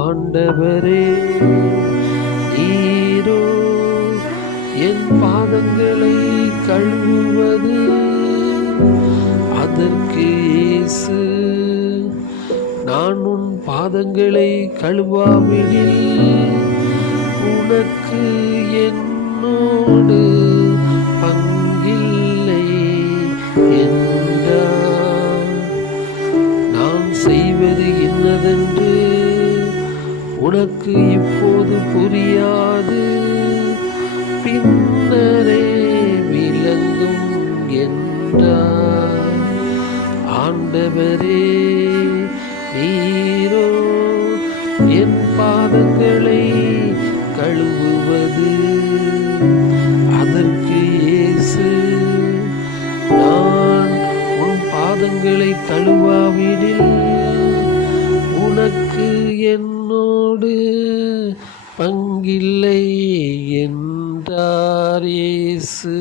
ஆண்டவரே, நீரோ என் பாதங்களை கழுவுவது. அதற்கு இயேசு, நான் உன் பாதங்களை கழுவாவிடில் உனக்கு என்னோடு பங்கில்லை என்றார். நான் செய்வது என்னதென்று உனக்கு இப்போது புரியாது, பின்னரே விளங்கும் என்றார். ஆண்டவரே, நீரோ என் பாதங்களை கழுவுவது. அதற்கு இயேசு, நான் உன் பாதங்களை கழுவாவிடில் உனக்கு என்னோடு பங்கில்லை என்றார் இயேசு.